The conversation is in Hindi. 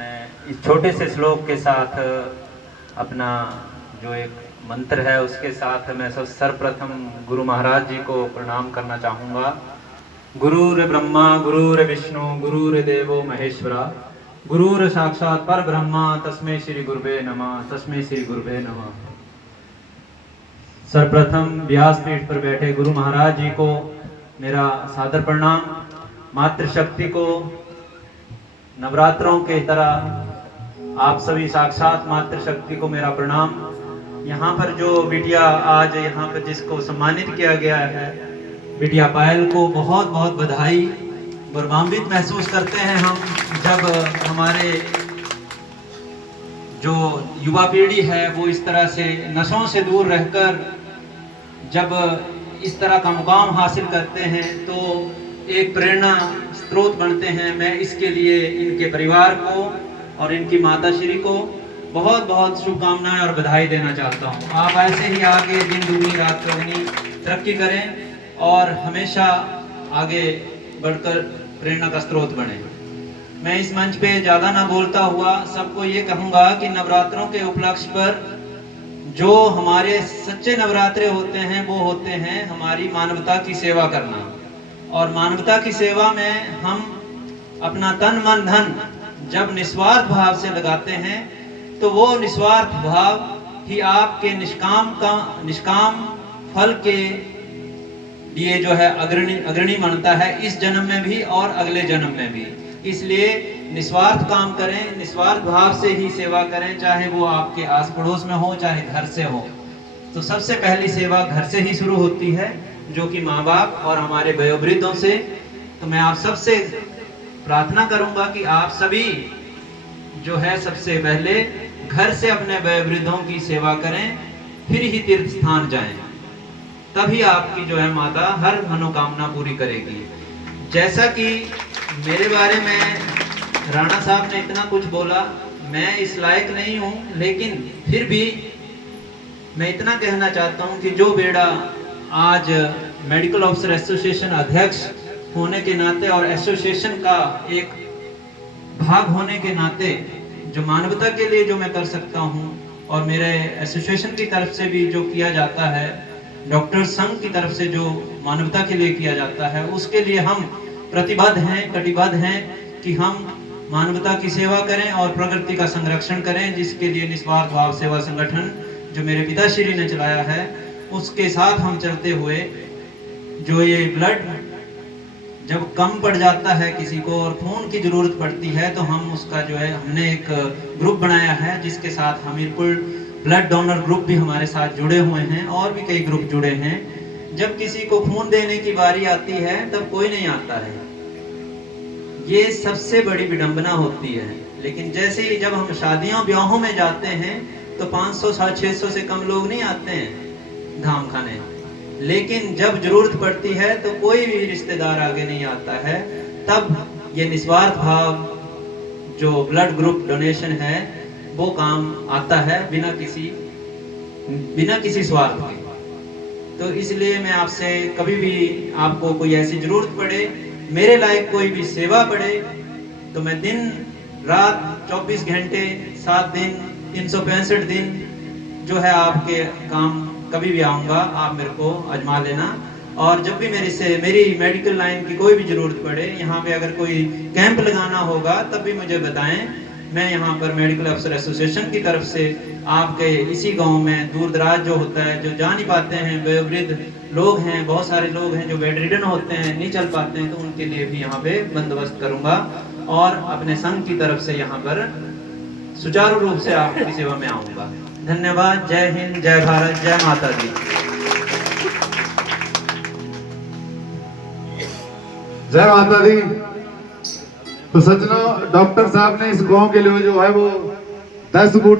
मैं इस छोटे से श्लोक के साथ अपना जो एक मंत्र है उसके साथ मैं सर्वप्रथम गुरु महाराज जी को प्रणाम करना चाहूँगा। गुरुर ब्रह्मा गुरुर विष्णु गुरुर देवो महेश्वरा गुरुर साक्षात पर ब्रह्मा तस्मै श्री गुरुवे नमः तस्मै श्री गुरुवे नमः। सर्वप्रथम व्यासपीठ पर बैठे गुरु महाराज जी को मेरा सादर प्रणाम। मातृशक्ति को नवरात्रों के तरह आप सभी साक्षात मातृशक्ति को मेरा प्रणाम। यहाँ पर जो बिटिया आज यहाँ पर जिसको सम्मानित किया गया है, बिटिया पायल को बहुत बहुत बधाई। गौरवान्वित महसूस करते हैं हम जब हमारे जो युवा पीढ़ी है वो इस तरह से नशों से दूर रहकर जब इस तरह का मुकाम हासिल करते हैं तो एक प्रेरणा स्रोत बनते हैं। मैं इसके लिए इनके परिवार को और इनकी माता श्री को बहुत बहुत शुभकामनाएं और बधाई देना चाहता हूं। आप ऐसे ही आगे दिन दुगनी रात चौगुनी तरक्की करें और हमेशा आगे बढ़कर प्रेरणा का स्रोत बने। मैं इस मंच पे ज़्यादा ना बोलता हुआ सबको ये कहूँगा कि नवरात्रों के उपलक्ष्य पर जो हमारे सच्चे नवरात्रे होते हैं वो होते हैं हमारी मानवता की सेवा करना। और मानवता की सेवा में हम अपना तन मन धन जब निस्वार्थ भाव से लगाते हैं तो वो निस्वार्थ भाव ही आपके निष्काम फल के लिए जो है अग्रणी बनता है, इस जन्म में भी और अगले जन्म में भी। इसलिए निस्वार्थ काम करें, निस्वार्थ भाव से ही सेवा करें, चाहे वो आपके आस पड़ोस में हो चाहे घर से हो। तो सबसे पहली सेवा घर से ही शुरू होती है, जो कि माँ बाप और हमारे वयोवृद्धों से। तो मैं आप सबसे प्रार्थना करूंगा कि आप सभी जो है सबसे पहले घर से अपने वयोवृद्धों की सेवा करें, फिर ही तीर्थ स्थान जाएं, तभी आपकी जो है माता हर मनोकामना पूरी करेगी। जैसा कि मेरे बारे में राणा साहब ने इतना कुछ बोला, मैं इस लायक नहीं हूँ, लेकिन फिर भी मैं इतना कहना चाहता हूँ कि जो बेड़ा आज मेडिकल ऑफिसर एसोसिएशन अध्यक्ष होने के नाते और एसोसिएशन का एक भाग होने के नाते जो मानवता के लिए जो मैं कर सकता हूँ और मेरे एसोसिएशन की तरफ से भी जो किया जाता है, डॉक्टर संघ की तरफ से जो मानवता के लिए किया जाता है, उसके लिए हम प्रतिबद्ध हैं, कटिबद्ध हैं कि हम मानवता की सेवा करें और प्रकृति का संरक्षण करें, जिसके लिए निस्वार्थ भाव सेवा संगठन जो मेरे पिताश्री ने चलाया है उसके साथ हम चलते हुए जो ये ब्लड जब कम पड़ जाता है किसी को और खून की जरूरत पड़ती है तो हम उसका जो है हमने एक ग्रुप बनाया है जिसके साथ हमीरपुर ब्लड डोनर ग्रुप भी हमारे साथ जुड़े हुए हैं और भी कई ग्रुप जुड़े हैं। जब किसी को खून देने की बारी आती है तब कोई नहीं आता है, ये सबसे बड़ी विडंबना होती है। लेकिन जैसे ही जब हम शादियों ब्याहों में जाते हैं तो 500-600 से कम लोग नहीं आते हैं धाम खाने, लेकिन जब जरूरत पड़ती है तो कोई भी रिश्तेदार आगे नहीं आता है। तब ये निस्वार्थ भाव जो ब्लड ग्रुप डोनेशन है वो काम आता है बिना किसी स्वार्थ के। तो इसलिए मैं आपसे कभी भी आपको कोई ऐसी जरूरत पड़े, मेरे लायक कोई भी सेवा पड़े, तो मैं दिन रात 24 घंटे 7 दिन 365 दिन जो है आपके काम कभी भी आऊँगा, आप मेरे को आजमा लेना। और जब भी मेरी मेडिकल लाइन की कोई भी जरूरत पड़े, यहाँ पे अगर कोई कैंप लगाना होगा तब भी मुझे बताएं। मैं यहाँ पर मेडिकल अफसर एसोसिएशन की तरफ से आपके इसी गांव में दूर दराज जो होता है, जो जा नहीं पाते हैं, वयोवृद्ध लोग हैं, बहुत सारे लोग हैं जो बेड रिडन होते हैं, नहीं चल पाते हैं, तो उनके लिए भी यहाँ पे बंदोबस्त करूँगा और अपने संघ की तरफ से यहाँ पर सुचारू रूप से आपकी सेवा में आऊँगा। धन्यवाद। जय हिंद, जय भारत, जय माता दी। जय माता दी। तो सज्जनों, डॉक्टर साहब ने इस गांव के लिए जो है वो 10 बूथ